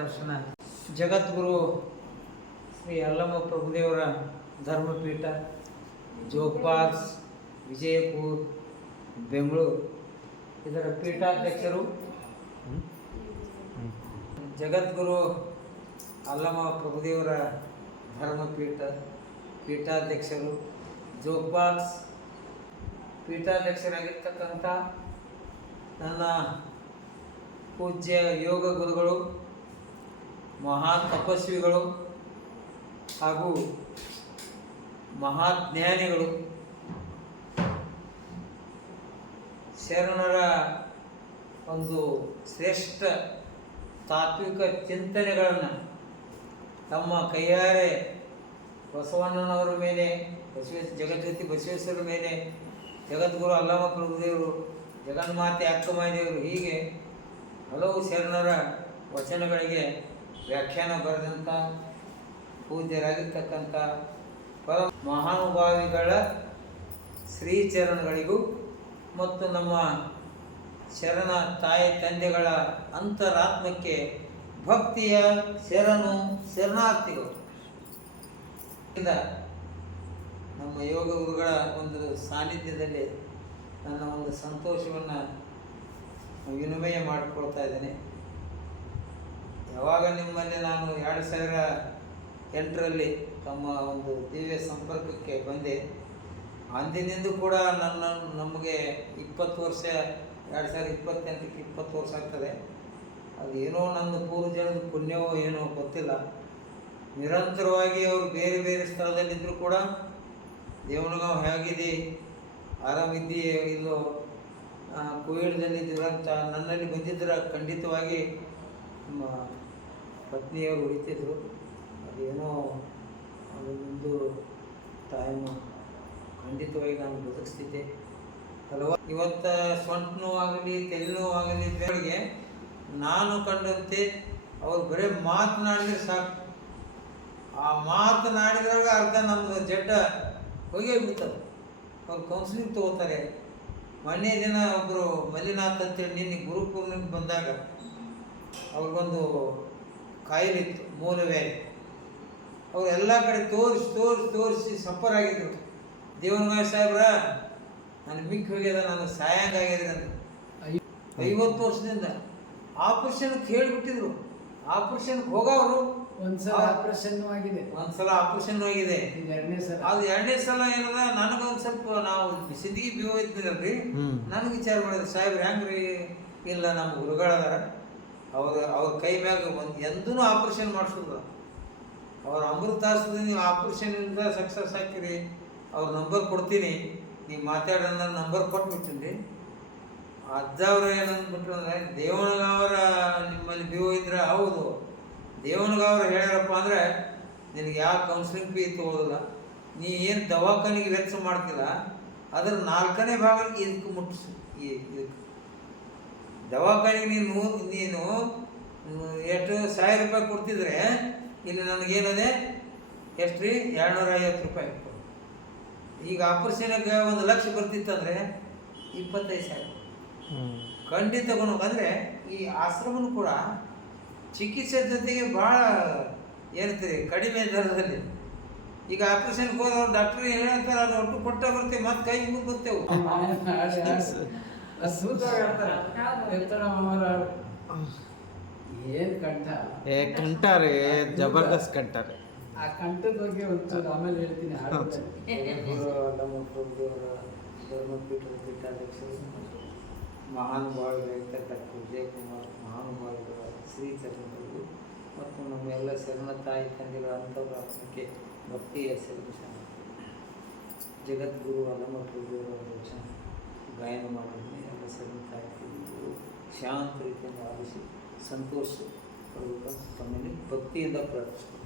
ದರ್ಶನ. ಜಗದ್ಗುರು ಶ್ರೀ ಅಲ್ಲಮ ಪ್ರಭುದೇವರ ಧರ್ಮಪೀಠ, ಜೋಗ್ಪಾಲ್ಸ್, ವಿಜಯಪುರ, ಬೆಂಗಳೂರು. ಇದರ ಪೀಠಾಧ್ಯಕ್ಷರು ಜಗದ್ಗುರು ಅಲ್ಲಮ ಪ್ರಭುದೇವರ ಧರ್ಮಪೀಠ ಪೀಠಾಧ್ಯಕ್ಷರು ಜೋಗ್ಪಾಲ್ಸ್. ಪೀಠಾಧ್ಯಕ್ಷರಾಗಿರ್ತಕ್ಕಂಥ ನನ್ನ ಪೂಜ್ಯ ಯೋಗ ಗುರುಗಳು, ಮಹಾನ್ ತಪಸ್ವಿಗಳು ಹಾಗೂ ಮಹಾಜ್ಞಾನಿಗಳು, ಶರಣರ ಒಂದು ಶ್ರೇಷ್ಠ ತಾತ್ವಿಕ ಚಿಂತನೆಗಳನ್ನು ತಮ್ಮ ಕೈಯಾರೆ ಬಸವಣ್ಣನವರ ಮೇಲೆ, ಜಗಜ್ಯೋತಿ ಬಸವೇಶ್ವರ ಮೇಲೆ, ಜಗದ್ಗುರು ಅಲ್ಲಮ ಪ್ರಭುದೇವರು, ಜಗನ್ಮಾತೆ ಅಕ್ಕಮಾದೇವರು, ಹೀಗೆ ಹಲವು ಶರಣರ ವಚನಗಳಿಗೆ ವ್ಯಾಖ್ಯಾನ ಬರೆದಂಥ ಪೂಜ್ಯರಾಗಿರ್ತಕ್ಕಂಥ ಪರ ಮಹಾನುಭಾವಿಗಳ ಶ್ರೀಚರಣಗಳಿಗೂ ಮತ್ತು ನಮ್ಮ ಶರಣ ತಾಯಿ ತಂದೆಗಳ ಅಂತರಾತ್ಮಕ್ಕೆ ಭಕ್ತಿಯ ಶರಣಾರ್ಥಿಗಳು. ನಮ್ಮ ಯೋಗ ಗುರುಗಳ ಒಂದು ಸಾನ್ನಿಧ್ಯದಲ್ಲಿ ನನ್ನ ಒಂದು ಸಂತೋಷವನ್ನು ವಿನಿಮಯ ಮಾಡಿಕೊಳ್ತಾ ಇದ್ದೇನೆ. ಯಾವಾಗ ನಿಮ್ಮಲ್ಲಿ ನಾನು 2008ರಲ್ಲಿ ತಮ್ಮ ಒಂದು ದಿವ್ಯ ಸಂಪರ್ಕಕ್ಕೆ ಬಂದೆ, ಅಂದಿನಿಂದ ಕೂಡ ನಮಗೆ 20 ವರ್ಷ, 2028ಕ್ಕೆ 20 ವರ್ಷ ಆಗ್ತದೆ. ಅದು ಏನೋ ನನ್ನ ಪೂರ್ವಜನದ ಪುಣ್ಯವೋ ಏನೋ ಗೊತ್ತಿಲ್ಲ, ನಿರಂತರವಾಗಿ ಅವರು ಬೇರೆ ಬೇರೆ ಸ್ಥಳದಲ್ಲಿದ್ದರೂ ಕೂಡ ದೇವನಗಾಂವ್ ಹೇಗಿದೆ, ಆರಾಮಿದ್ದೀಯೇ ಇಲ್ಲೋ, ಕೋವಿಡ್ದಲ್ಲಿದ್ದೀರ ಅಂತ ನನ್ನಲ್ಲಿ ಬಂದಿದ್ದರೆ ಖಂಡಿತವಾಗಿ ನಮ್ಮ ಪತ್ನಿಯವರು ಉಳಿತಿದ್ರು. ಅದೇನೋ ಅದೊಂದು ಟೈಮ್ ಖಂಡಿತವಾಗಿ ನಾನು ಬದುಕಿಸ್ತಿದ್ದೆ. ಹಲವಾರು ಇವತ್ತು ಸೊಂಟ ನೋವಾಗಲಿ, ತಲೆ ನೋವಾಗಲಿ, ಬೆಳಗ್ಗೆ ನಾನು ಕಂಡಂತೆ ಅವ್ರು ಬರೀ ಮಾತನಾಡಿದ್ರೆ ಸಾಕು. ಆ ಮಾತನಾಡಿದ್ರಾಗ ಅರ್ಧ ನಮ್ಮದು ಜಡ್ಡ ಹೋಗೇ ಬಿಡ್ತದೆ. ಅವ್ರು ಕೌನ್ಸಿಲಿಂಗ್ ತೊಗೋತಾರೆ. ಮೊನ್ನೆ ದಿನ ಒಬ್ಬರು ಮಲ್ಲಿನಾಥ್ ಅಂತೇಳಿ ನಿನ್ನೆ ಗುರುಪೂರ್ಣಿಗೆ ಬಂದಾಗ ಅವ್ರಿಗೊಂದು ಕಾಯಿಲೆ ಇತ್ತು, ಮೂಲವ್ಯಾಧಿ. ಅವ್ರು ಎಲ್ಲ ಕಡೆ ತೋರಿಸಿ ಸಫರ್ ಆಗಿದ್ರು. ದೇವನಗಾಂವ್ ಸಾಹೇಬ್ರ ನನಗೆ ಮಿಕ್ಕಿ ಹೋಗ್ಯದ, ನನಗೆ ಸಾಯಂಗ ಆಗ್ಯದ್ರಿ ಅಂತ 50 ವರ್ಷದಿಂದ ಆಪರೇಷನ್ಗೆ ಹೇಳಿಬಿಟ್ಟಿದ್ರು. ಆಪರೇಷನ್ಗೆ ಹೋಗೋರು ಒಂದ್ಸಲ ಆಪರೇಷನ್ ಆಗಿದೆ, ಅದು 2ನೇ ಸಲ ಏನದ, ನನಗೊಂದು ಸ್ವಲ್ಪ ನಾವು ಸಿದ್ದಿಗೆ ಬೀವ ಇದ್ದಿರಲ್ರಿ, ನನಗೆ ವಿಚಾರ ಮಾಡಿದ್ರು, ಸಾಹೇಬ್ರು ಹೆಂಗ್ರಿ? ಇಲ್ಲ, ನಮ್ಮ ಗುರುಗಳದಾರ, ಅವ್ರ ಕೈ ಮ್ಯಾಗ ಎಂದೂ ಆಪರೇಷನ್ ಮಾಡಿಸೋದು. ಅವ್ರ ಅಮೃತಾಸದ ನೀವು ಆಪರೇಷನ್ನಿಂದ ಸಕ್ಸಸ್ ಹಾಕಿರಿ, ಅವ್ರ ನಂಬರ್ ಕೊಡ್ತೀನಿ, ನೀವು ಮಾತಾಡ್ರ ನಂಬರ್ ಕೊಟ್ಬಿಡ್ತೀನಿ ರೀ. ಅಜ್ಜವ್ರು ಏನಂದ್ಬಿಟ್ರು ಅಂದರೆ, ದೇವನಗಾಂವ್ರ ನಿಮ್ಮಲ್ಲಿ ಬೀವ ಇದ್ರೆ ಹೌದು, ದೇವನಗಾಂವ್ರು ಹೇಳ್ಯಾರಪ್ಪ ಅಂದರೆ ನಿನಗೆ ಯಾವ ಕೌನ್ಸಿಲಿಂಗ್ ಫೀ ತೊಗೊಳ್ಳೋದಿಲ್ಲ, ನೀ ಏನು ದವಾಖಾನಿಗೆ ವೆಚ್ಚ ಮಾಡ್ತಿಲ್ಲ ಅದ್ರ 4ನೇ ಭಾಗ ಇದಕ್ಕೆ ಮುಟ್ಟಿಸು. ಇದಕ್ಕೆ ದವಾಖಾನಿಗೆ ನೀನು ಎಷ್ಟು 1000 ರೂಪಾಯಿ ಕೊಡ್ತಿದ್ರೆ ಇಲ್ಲಿ ನನಗೇನದೆ ಎಷ್ಟು ರೀ, 250 ರೂಪಾಯಿ. ಈಗ ಆಪರೇಷನ್ಗೆ 1 ಲಕ್ಷ ಬರ್ತಿತ್ತಂದರೆ 25,000 ಖಂಡಿತ ತಗೊಂಡೋಗಂದರೆ ಈ ಆಶ್ರಮನೂ ಕೂಡ ಚಿಕಿತ್ಸೆ ಜೊತೆಗೆ ಭಾಳ ಏನಂತೀರಿ ಕಡಿಮೆ ದರದಲ್ಲಿ. ಈಗ ಆಪರೇಷನ್ಗೆ ಹೋದವ್ರು ಡಾಕ್ಟ್ರ್ ಹೇಳ್ತಾರೆ, ಅದು ಒಟ್ಟು ಕೊಟ್ಟ ಬರ್ತೀವಿ, ಮತ್ತೆ ಕೈ ಮುಗಿ ಬರ್ತೇವೆ. ಏನ್ ಕಂಠ, ಕಂಠ ರೀ, ಜಬರ್ದಸ್ತ್ ಕಂಠ ರೀ. ಆ ಕಂಠದ ಬಗ್ಗೆ ಒಂಚೂರು ಆಮೇಲೆ ಹೇಳ್ತೀನಿ. ಅಲ್ಲಮ ಪ್ರಭುದೇವರ ಧರ್ಮಪೀಠದ ಪೀಠಾಧ್ಯಕ್ಷರು, ಮಹಾನುಭಾವಿಗಳಿರ್ತಕ್ಕಂಥ ವಿಜಯಕುಮಾರ್, ಮಹಾನುಭಾವಿಗಳ ಶ್ರೀಚರಣಗಳು ಮತ್ತು ನಮ್ಮ ಎಲ್ಲ ಶರಣ ತಾಯಿ ತಂದೆಗಳ ಅಂತರಾತ್ಮಕ್ಕೆ ಭಕ್ತಿಯ ಸಲ್ಲಿಸೋಣ. ಜಗದ್ಗುರು ಅಲ್ಲಮ ಪ್ರಭುದೇವರ ವಚನ ಗಾಯನ ಮಾಡಿದ್ರೆ ಎಲ್ಲ ಶರಣ ತಾಯಿ ತಂದೆಗಳು ಶಾಂತ ರೀತಿಯಿಂದ ಆಲಿಸಿ ಸಂತೋಷ ಪಡಬೇಕಂತ ತಮ್ಮಲ್ಲಿ ಭಕ್ತಿಯಿಂದ ಪ್ರಾರ್ಥಿಸ್ತಾರೆ.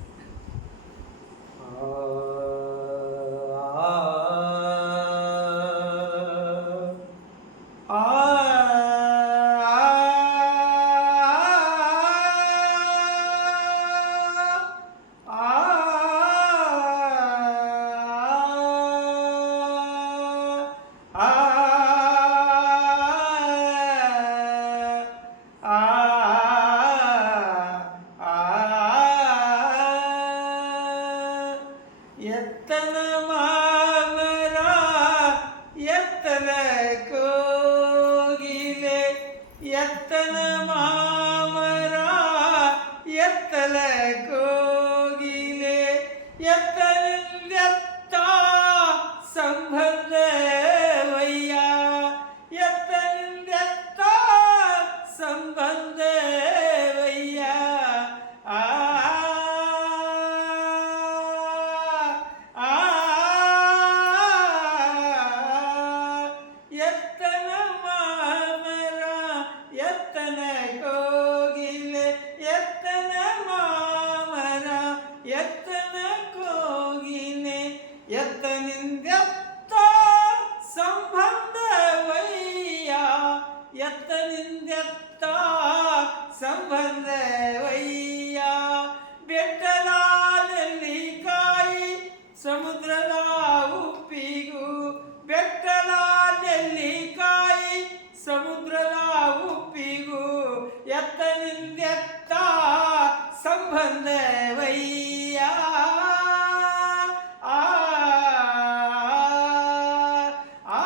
ಎತ್ತನ ಮಾಮರ ಎತ್ತನ ಕೋಗಿಲೆ ಎತ್ತನ ಮಾಮರ ಎತ್ತಲ ಕೋಗಿಲೆ ಎತ್ತನಿಂದೆತ್ತ ಸಂಬಂಧವಯ್ಯ ಎತ್ತನಿಂದೆತ್ತ ಸಂಬಂಧವಯ್ಯ ಆ ಆ ಎತ್ತನ ಮಾಮರ ಎತ್ತನ ಕೋಗಿಲೆ ಎತ್ತನ ಮಾಮರ ಎತ್ತನ ಕೋಗಿಲೆ ಎತ್ತನಿಂದೆತ್ತ ಸಂಬಂಧವಯ್ಯ ಎತ್ತನಿಂದೆತ್ತ ಸಂಬಂಧವಯ್ಯ ಬೆಟ್ಟಲಾದಲ್ಲಿ ಕಾಯಿ ಸಮುದ್ರದ ಉಪ್ಪಿಗೂ ಬೆಟ್ಟಲಾದಲ್ಲಿ ಕಾಯಿ ಸಮುದ್ರದ ಉಪ್ಪಿಗೂ ಎತ್ತನಿಂದೆತ್ತ ಸಂಬಂಧವಯ್ಯ ಆ ಆ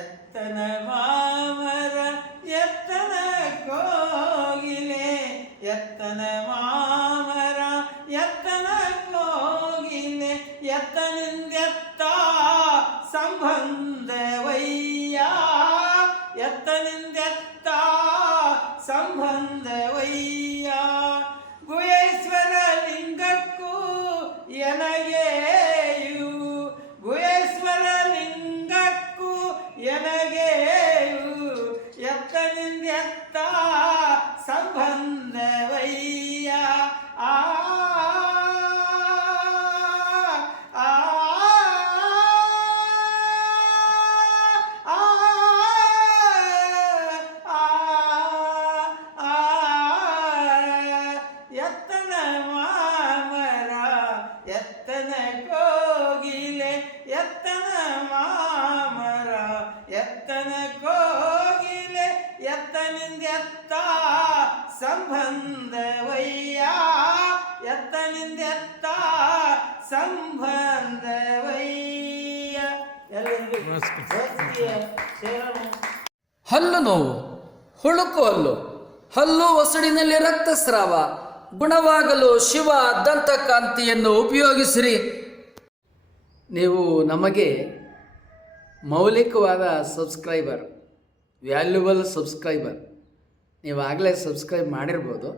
ಎತ್ತನ ಮಾಮರ ಎತ್ತನ ಕೋಗಿಲೆ ಎತ್ತನ ಮಾಮರ ಎತ್ತನ ಕೋಗಿಲೆ ಎತ್ತನಿಂದೆತ್ತ ಸಂಬಂಧವಯ್ಯ ಎತ್ತನಿಂದೆತ್ತ ಸಂಬಂಧವಯ್ಯ ಗುಹೇಶ್ವರ ಲಿಂಗಕ್ಕೂ ಎನಗೆಯು ಗುಹೇಶ್ವರ ಲಿಂಗಕ್ಕೂ ಎನಗೆಯು ಎತ್ತನಿಂದೆತ್ತ ಸಂಬಂಧವಯ್ಯ ಆ ಆ ಆ ಆ ಎತ್ತನ ಮಾಮರ ಎತ್ತನ ಕೋಗಿಲೆ ಎತ್ತನ ಮಾಮರ ಎತ್ತನ ಕೋಗಿಲೆ ಎತ್ತನಿಂದೆತ್ತ ಸಂಬಂಧವಯ್ಯ ಎತ್ತನಿಂದೆತ್ತ ಸಂಬಂಧವಯ್ಯ ಎಲ್ಲರಿಗೂ ಭಕ್ತಿಯ ಶರಣು. ಹಲ್ಲು ನೋವು, ಹುಳುಕು ಹಲ್ಲು, ಹಲ್ಲು ಒಸಡಿನಲ್ಲಿ ರಕ್ತಸ್ರಾವ ಗುಣವಾಗಲು ಶಿವ ದಂತಕಾಂತಿಯನ್ನು ಉಪಯೋಗಿಸಿರಿ. ನೀವು ನಮಗೆ ಮೌಲಿಕವಾದ ಸಬ್ಸ್ಕ್ರೈಬರ್, ವ್ಯಾಲ್ಯೂಬಲ್ ಸಬ್ಸ್ಕ್ರೈಬರ್. ನೀವು ಆಗಲೇ ಸಬ್ಸ್ಕ್ರೈಬ್ ಮಾಡಿರ್ಬೋದು.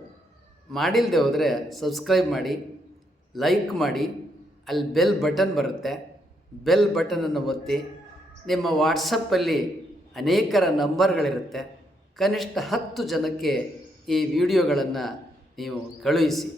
ಮಾಡಿಲ್ಲದೆ ಹೋದರೆ ಸಬ್ಸ್ಕ್ರೈಬ್ ಮಾಡಿ, ಲೈಕ್ ಮಾಡಿ. ಅಲ್ಲಿ ಬೆಲ್ ಬಟನ್ ಬರುತ್ತೆ, ಬೆಲ್ ಬಟನನ್ನು ಒತ್ತಿ. ನಿಮ್ಮ ವಾಟ್ಸಪ್ಪಲ್ಲಿ ಅನೇಕರ ನಂಬರ್ಗಳಿರುತ್ತೆ. ಕನಿಷ್ಠ 10 ಜನಕ್ಕೆ ಈ ವಿಡಿಯೋಗಳನ್ನು ನೀವು ಕಳುಹಿಸಿ.